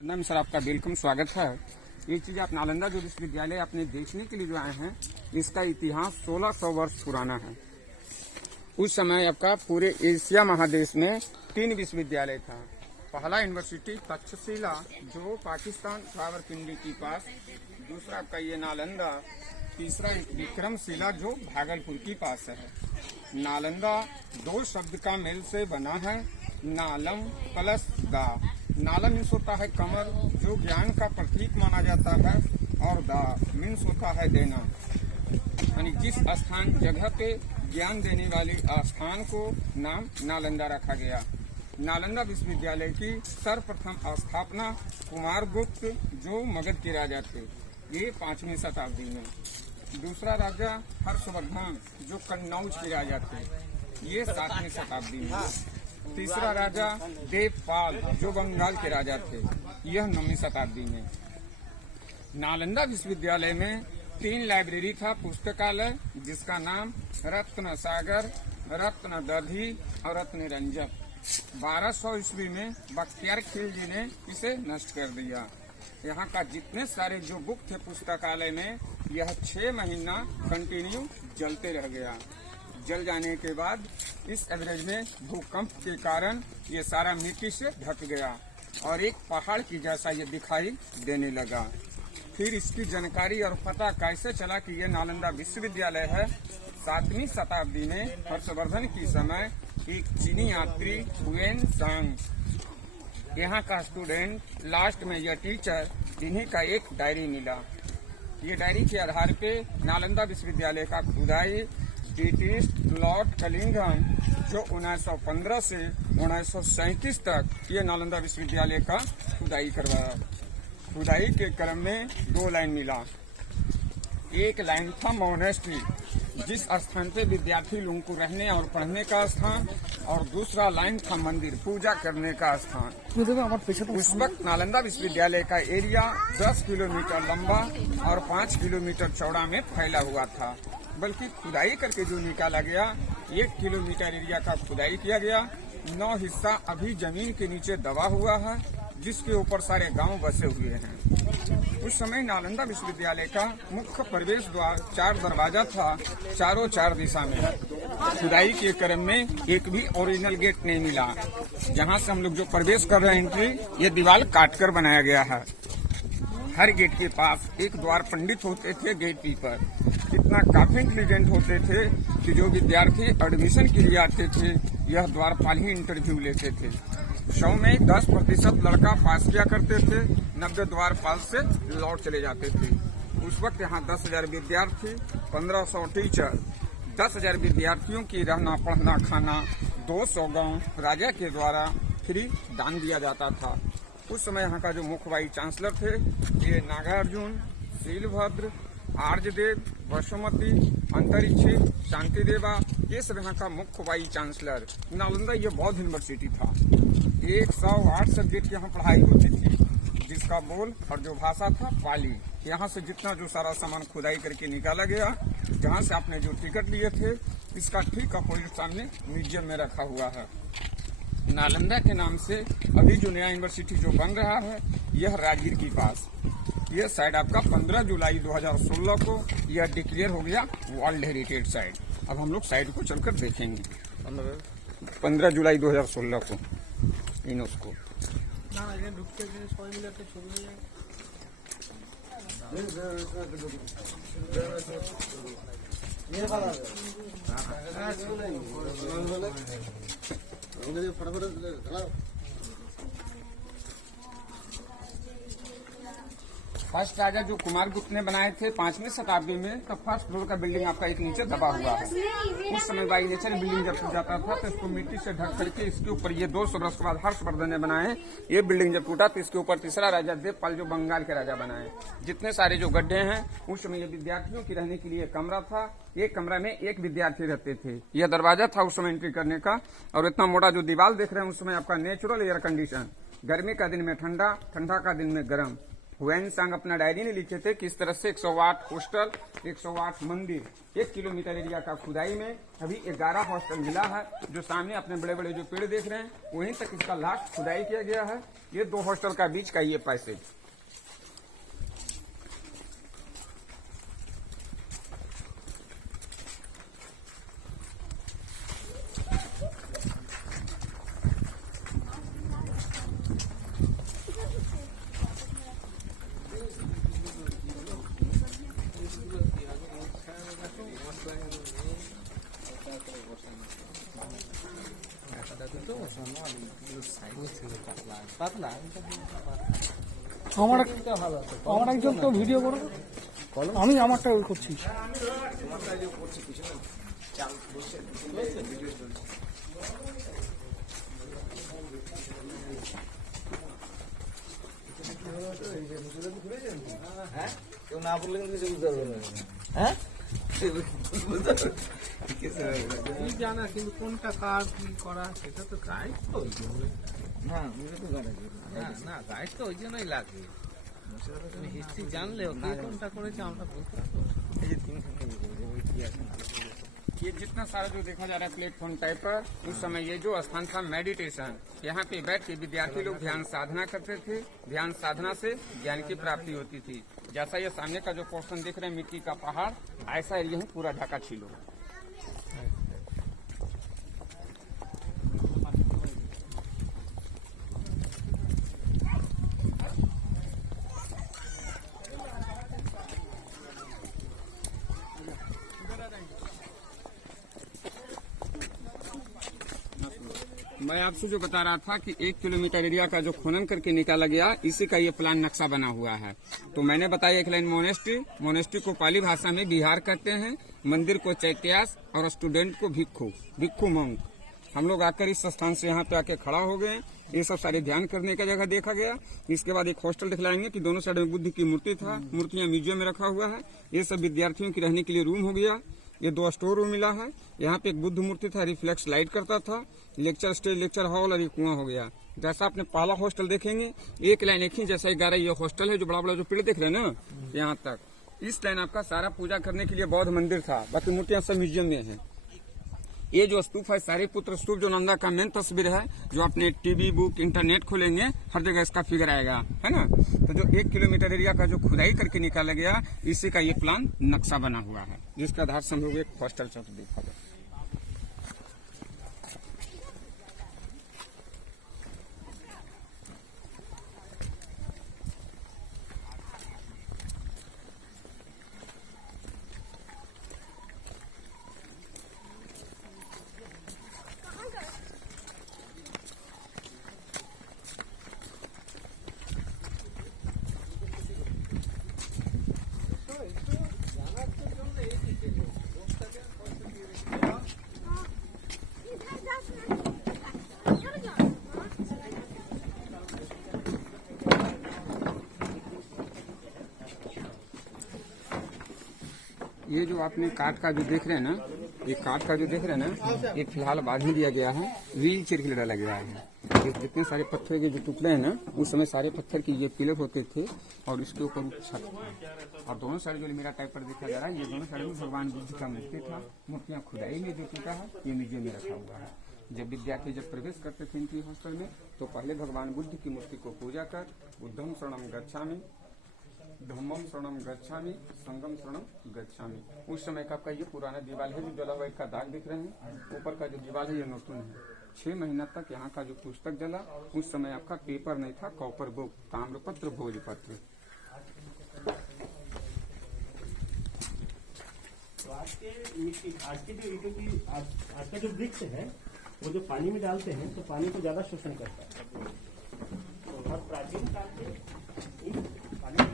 नाम सर आपका वेलकम स्वागत है। एक चीज आप नालंदा जो विश्वविद्यालय आपने देखने के लिए जो आए हैं, इसका इतिहास 1600 वर्ष पुराना है। उस समय आपका पूरे एशिया महादेश में 3 विश्वविद्यालय था। पहला यूनिवर्सिटी तक्षशिला जो पाकिस्तान रावलपिंडी के पास, दूसरा आपका ये नालंदा, तीसरा विक्रमशिला जो भागलपुर के पास है। नालंदा 2 शब्द का मेल से बना है, नालम प्लस दा। नालम मीन्स होता है कमर जो ज्ञान का प्रतीक माना जाता है, और दा मीन्स होता है देना, यानी जिस स्थान जगह पे ज्ञान देने वाले स्थान को नाम नालंदा रखा गया। नालंदा विश्वविद्यालय की सर्वप्रथम स्थापना कुमारगुप्त जो मगध के राजा थे, ये 5वीं शताब्दी में। दूसरा राजा हर्षवर्धन जो कन्नौज के राजा थे, ये 7वीं शताब्दी में। तीसरा राजा देवपाल जो बंगाल के राजा थे, यह 9वीं शताब्दी में। नालंदा विश्वविद्यालय में 3 लाइब्रेरी था, पुस्तकालय जिसका नाम रत्न सागर, रत्न दधी और रत्न रंजक। 1200 ईस्वी में बख्तियार खिलजी ने इसे नष्ट कर दिया। यहाँ का जितने सारे जो बुक थे पुस्तकालय में, यह 6 महीना कंटिन्यू जलते रह गया। जल जाने के बाद इस एवरेज में भूकंप के कारण ये सारा मिट्टी से ढक गया और एक पहाड़ की जैसा ये दिखाई देने लगा। फिर इसकी जानकारी और पता कैसे चला कि ये नालंदा विश्वविद्यालय है? 7वीं शताब्दी में हर्षवर्धन की समय एक चीनी यात्री हुएन सांग, यहाँ का स्टूडेंट, लास्ट में यह टीचर, जिन्हीं का एक डायरी मिला। ये डायरी के आधार पे नालंदा विश्वविद्यालय का खुदाई ब्रिटिश लॉर्ड कलिंगम जो 1915 से 1937 तक ये नालंदा विश्वविद्यालय का खुदाई करवाया। खुदाई के क्रम में 2 लाइन मिला। एक लाइन था मोनेस्ट्री, जिस स्थान पे विद्यार्थी लोगों को रहने और पढ़ने का स्थान, और दूसरा लाइन था मंदिर, पूजा करने का स्थान। उस वक्त नालंदा विश्वविद्यालय का एरिया 10 किलोमीटर लंबा और 5 किलोमीटर चौड़ा में फैला हुआ था। बल्कि खुदाई करके जो निकाला गया, 1 किलोमीटर एरिया का खुदाई किया गया। 9 हिस्सा अभी जमीन के नीचे दबा हुआ है, जिसके ऊपर सारे गांव बसे हुए हैं। उस समय नालंदा विश्वविद्यालय का मुख्य प्रवेश द्वार 4 दरवाजा था, चारों 4 दिशा में। खुदाई के क्रम में एक भी ओरिजिनल गेट नहीं मिला। जहां से हम लोग जो प्रवेश कर रहे हैं एंट्री, ये दीवार काटकर बनाया गया है। हर गेट के पास एक द्वार पंडित होते थे गेट कीपर। इतना काफी इंटेलिजेंट होते थे कि जो विद्यार्थी एडमिशन के लिए आते थे, यह द्वारपाल ही इंटरव्यू लेते थे। 100 में 10% लड़का पास किया करते थे, 90 द्वारपाल से लौट चले जाते थे। उस वक्त यहाँ 10,000 विद्यार्थी, 1500 टीचर, 10,000 विद्यार्थियों की रहना पढ़ना खाना 200 गाँव राजा के द्वारा फ्री दान दिया जाता था। उस समय यहाँ का जो मुख्य वाइस चांसलर थे, ये नागार्जुन, शीलभद्र, आर्यदेव, वसुमती, अंतरिक्षी, शांतिदेवा, ये सब यहाँ का मुख्य वाइस चांसलर। नालंदा ये बौद्ध यूनिवर्सिटी था। 108 सब्जेक्ट यहाँ पढ़ाई होती थी, जिसका बोल और जो भाषा था पाली। यहाँ से जितना जो सारा सामान खुदाई करके निकाला गया, जहाँ से आपने जो टिकट लिए थे, इसका ठीक अपोजिट सामने म्यूजियम में रखा हुआ है। नालंदा के नाम से अभी जो नया यूनिवर्सिटी जो बन रहा है, यह राजगीर के पास। यह साइड आपका 15 जुलाई 2016 को यह डिक्लेयर हो गया वर्ल्ड हेरिटेज साइट। अब हम लोग साइट को चलकर देखेंगे। 15 जुलाई 2016 को यूनेस्को। फर्स्ट राजा जो कुमारगुप्त ने बनाए थे 5वीं शताब्दी में, तो फर्स्ट फ्लोर का बिल्डिंग आपका एक नीचे दबा हुआ है। उस समय बाई नेचर बिल्डिंग जब टूट जाता था तो इसको मिट्टी से ढक करके इसके ऊपर ये 200 वर्ष के बाद हर्षवर्धन ने बनाए। ये बिल्डिंग जब टूटा तो इसके ऊपर तीसरा राजा देवपाल जो बंगाल के राजा बनाए। जितने सारे जो गड्ढे हैं, उस समय ये विद्यार्थियों की रहने के लिए कमरा था। एक कमरा में एक विद्यार्थी रहते थे। यह दरवाजा था उस समय एंट्री करने का, और इतना मोटा जो दीवार देख रहे हैं उस समय आपका नेचुरल एयर कंडीशन, गर्मी का दिन में ठंडा, ठंडा का दिन में गर्म। हुएन सांग अपना डायरी में लिखे थे कि इस तरह से 108 हॉस्टल, 108 मंदिर, 1 किलोमीटर एरिया का खुदाई में अभी 11 हॉस्टल मिला है। जो सामने अपने बड़े बड़े जो पेड़ देख रहे हैं वहीं तक इसका लास्ट खुदाई किया गया है। ये 2 हॉस्टल का बीच का ये पैसेज। আমার একজন তো ভিডিও করো, আমি আমারটা করছি। কেউ না বললে কিন্তু কিছু বুঝতে পারবে না। হ্যাঁ জানা, কিন্তু কোনটা কার কি করা সেটা তো গাইড তো ওই জন্য। না না গাইড তো ওই জন্যই লাগে। তুমি হিস্ট্রি জানলেও কে কোনটা করেছে আমরা বলতে পারবো। এই যে ये जितना सारा जो देखा जा रहा है प्लेटफॉर्म टाइप पर, उस समय ये जो स्थान था मेडिटेशन, यहाँ पे बैठ के विद्यार्थी लोग ध्यान साधना करते थे। ध्यान साधना से ज्ञान की प्राप्ति होती थी। जैसा ये सामने का जो पोर्शन दिख रहे हैं मिट्टी का पहाड़, ऐसा एरिया है पूरा ढाका छीलो। मैं आपसे जो बता रहा था कि 1 किलोमीटर एरिया का जो खनन करके निकाला गया, इसी का ये प्लान नक्शा बना हुआ है। तो मैंने बताया एक लाइन मोनेस्ट्री को पाली भाषा में बिहार कहते हैं, मंदिर को चैत्यास और स्टूडेंट को भिक्खू मंक। हम लोग आकर इस स्थान से यहाँ पे आके खड़ा हो गए। ये सब सारे ध्यान करने का जगह देखा गया। इसके बाद एक हॉस्टल दिखलाएंगे कि दोनों साइड में बुद्ध की मूर्ति था, मूर्तियां म्यूजियम में रखा हुआ है। ये सब विद्यार्थियों की रहने के लिए रूम हो गया। ये 2 स्टोर रूम मिला है। यहाँ पे एक बुद्ध मूर्ति था, रिफ्लेक्स लाइट करता था। लेक्चर स्टेज, लेक्चर हॉल और ये कुआं हो गया। जैसा आपने पहला हॉस्टल देखेंगे, एक लाइन एक ही जैसा 11 ये हॉस्टल है। जो बड़ा बड़ा जो पेड़ देख रहे हैं ना, यहाँ तक इस लाइन आपका सारा पूजा करने के लिए बौद्ध मंदिर था। बाकी मूर्तियां सब म्यूजियम में है। ये जो स्तूप है सारिपुत्र स्तूप, जो नालंदा का मेन तस्वीर है, जो अपने टीवी, बुक, इंटरनेट खोलेंगे हर जगह इसका फिगर आएगा, है ना। तो जो 1 किलोमीटर एरिया का जो खुदाई करके निकाला गया, इसी का ये प्लान नक्शा बना हुआ है, जिसका आधार से हम लोग एक हॉस्टल चौक देखा गया। ये जो आपने काठ का जो देख रहे हैं ना, ये काठ का जो देख रहे हैं ना, ये फिलहाल बांध ही दिया गया है, व्हील चेयर के लिए डाला गया है। ये जितने सारे पत्थर के जो टुकड़े हैं ना, उस समय सारे पत्थर की ये पिलर होते थे और इसके ऊपर छत था। और दोनों साइड जो मेरा टाइप पर देखा जा रहा है, ये दोनों साइड में भगवान बुद्ध का मूर्ति था। मूर्तियां खुदाई में जो चुका है, ये म्यूजियम में रखा हुआ है। जब विद्यार्थी जब प्रवेश करते थे इनकी हॉस्टल में, तो पहले भगवान बुद्ध की मूर्ति को पूजा कर बुद्धम शरणम गच्छामि, धम्मम शरणम गच्छामि, संगम शरणम गच्छामि। उस समय का आपका ये पुराना दीवार है, जो जला हुआ का दाग दिख रहे हैं। ऊपर का जो दीवार है ये नतून है। 6 महीना तक यहाँ का जो पुस्तक जला, उस समय आपका पेपर नहीं था, कॉपर बुक, ताम्रपत्र, भोजपत्र। तो आज के जो ईंटों की आज का जो वृक्ष है, वो जो पानी में डालते हैं तो पानी को ज्यादा शोषण करता है। तो हर प्राचीन काल के पानी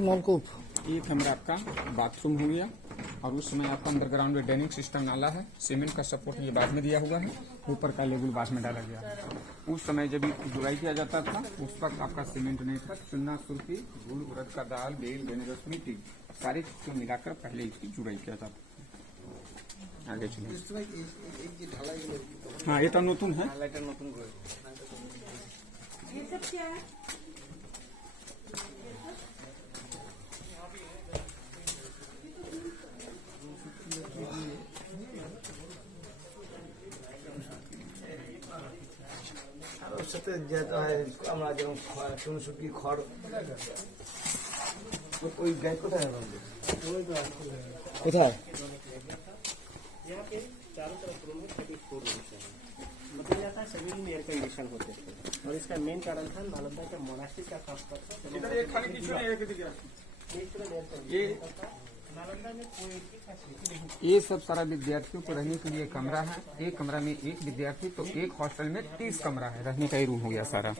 नलकूप। एक हमारा आपका बाथरूम हो गया। और उस समय आपका अंडरग्राउंड में ड्रेनिंग सिस्टम नाला है, सीमेंट का सपोर्ट ये बाद में दिया हुआ है, ऊपर का लेवल बाद में डाला गया है। उस समय जब जुड़ाई किया जाता था, उस वक्त आपका सीमेंट नहीं था, चुन्ना, सुर्खी, गुड़, उड़द का दाल, बेल, बेनरस, मिट्टी, सारी चीजों मिलाकर पहले इसकी जुड़ाई किया जाता था। आगे चलिए। हाँ ये तो नतून है। আর ওর সাথে যেতে হয় আমরা যেমন শুনশুকি খড় ওই গাই কোথায় কোথায় यहाँ पे चारों तरफ रूम में 34 रूम्स हैं। बताया जाता है सभी रूम एयर कंडीशन होते थे और इसका मेन कारण था नालंदा का मोनास्ट्री का खास कर नालंदा में कोई ऐसी फैसिलिटी नहीं। ये सब सारा विद्यार्थियों को रहने के लिए कमरा है। एक कमरा में एक विद्यार्थी, तो एक हॉस्टल में 30 कमरा है, रहने का ही रूम हो गया सारा।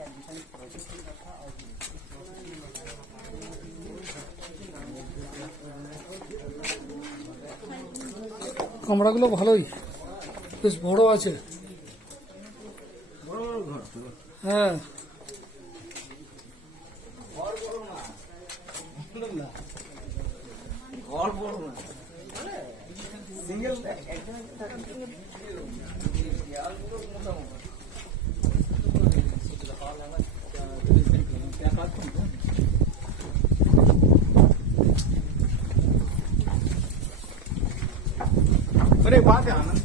কামরাগুলো ভালোই, বেশ বড় আছে। হ্যাঁ ঘর বড় না সিঙ্গেল अरे बात है आनंद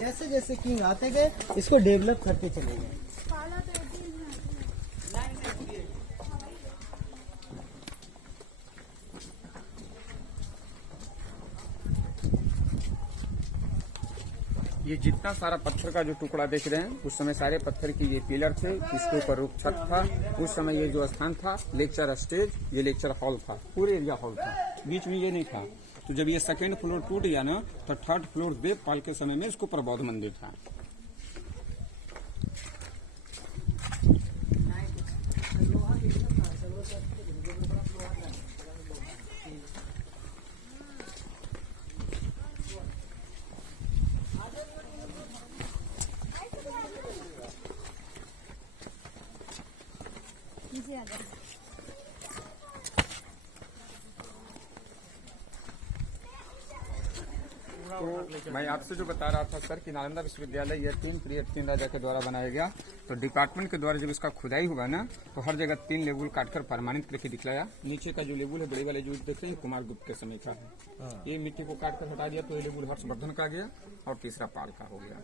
जैसे जैसे किंग आते गए इसको डेवलप करते चले गए। ये जितना सारा पत्थर का जो टुकड़ा देख रहे हैं, उस समय सारे पत्थर की ये पिलर थे, इसके ऊपर रूप छत था। उस समय ये जो स्थान था लेक्चर स्टेज, ये लेक्चर हॉल था, पूरे एरिया हॉल था, बीच में ये नहीं था। तो जब ये सेकंड फ्लोर टूट गया ना, तो थर्ड फ्लोर देवपाल के समय में इसको ऊपर बौद्ध मंदिर था। तो मैं आपसे जो बता रहा था सर कि नालंदा विश्वविद्यालय यह 3 पीरियड 3 राजा के द्वारा बनाया गया। तो डिपार्टमेंट के द्वारा जब इसका खुदाई हुआ ना, तो हर जगह 3 लेवल काटकर परमानेंट करके दिखलाया। नीचे का जो लेवल है बड़े वाले जो देख रहे हैं कुमार गुप्त के समय का है। ये मिट्टी को काट कर हटा दिया तो ये लेवल हर्षवर्धन का गया और तीसरा पाल का हो गया।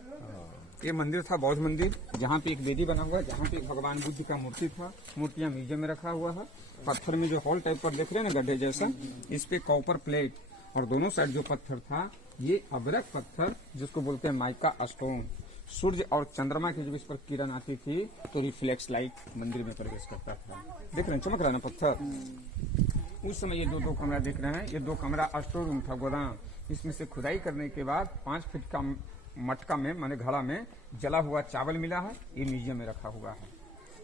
ये मंदिर था बौद्ध मंदिर, जहाँ पे एक वेदी बना हुआ है, जहाँ पे भगवान बुद्ध का मूर्ति था। मूर्तियां म्यूजियम में रखा हुआ है। पत्थर में जो हॉल टाइप पर देख रहे हैं ना, गड्ढे जैसा, इस पे कॉपर प्लेट और दोनों साइड जो पत्थर था ये अभ्रक पत्थर, जिसको बोलते हैं माइका स्टोन। सूर्य और चंद्रमा की जब इस पर किरण आती थी तो रिफ्लेक्स लाइट मंदिर में प्रवेश करता था। देख रहे हैं चमक रहा है ना पत्थर। उस समय ये दो कमरा देख रहे हैं, ये 2 कमरा स्टोर रूम था, गोदाम। इसमें से खुदाई करने के बाद 5 फीट का मटका में माने घड़ा में जला हुआ चावल मिला है। ये म्यूजियम में रखा हुआ है।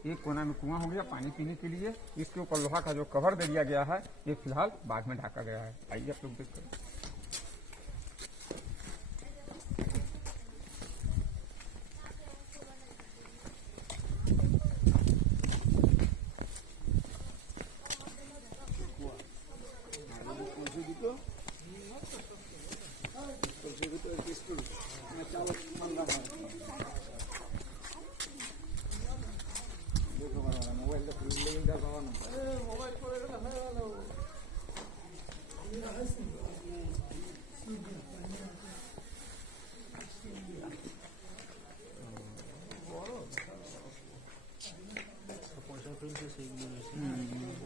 एक कोना में कुआं हो गया पानी पीने के लिए। इसके ऊपर लोहा का जो कवर दे दिया गया है, ये फिलहाल बाद में ढका गया है। आइए आप लोग देखते।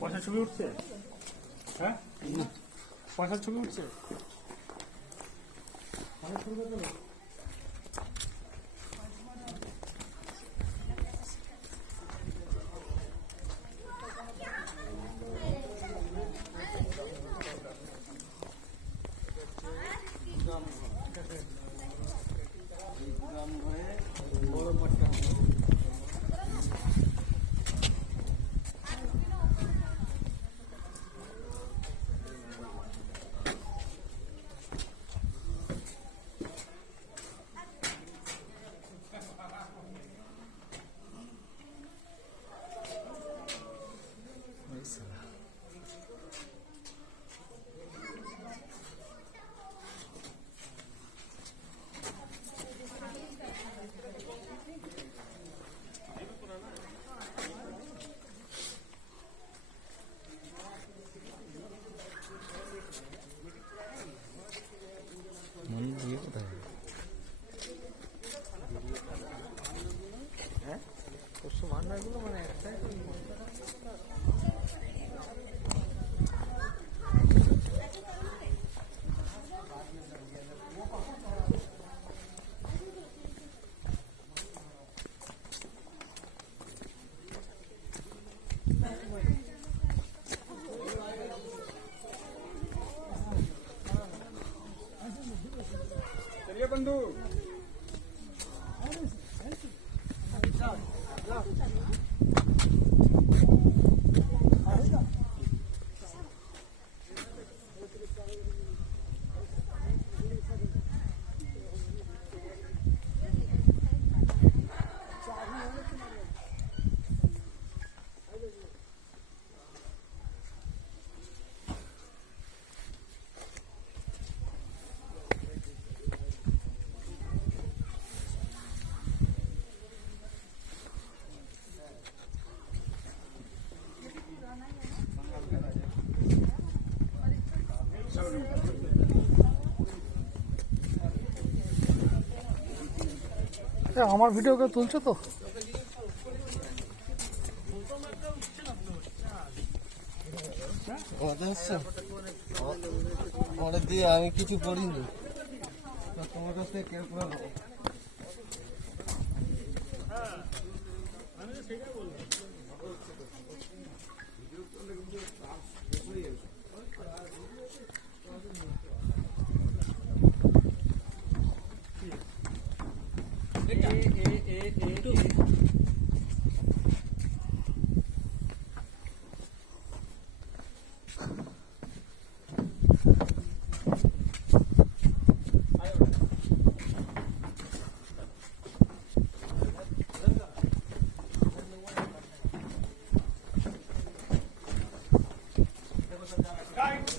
পয়সা ছবি উঠছে, হ্যাঁ পয়সার ছবি উঠছে। বন্ধু আমার ভিডিও কেউ তুলছো তো? অর্ডার দিয়ে আমি কিছু করিনি, তোমার কাছ থেকে কেউ করে নেবো। Right.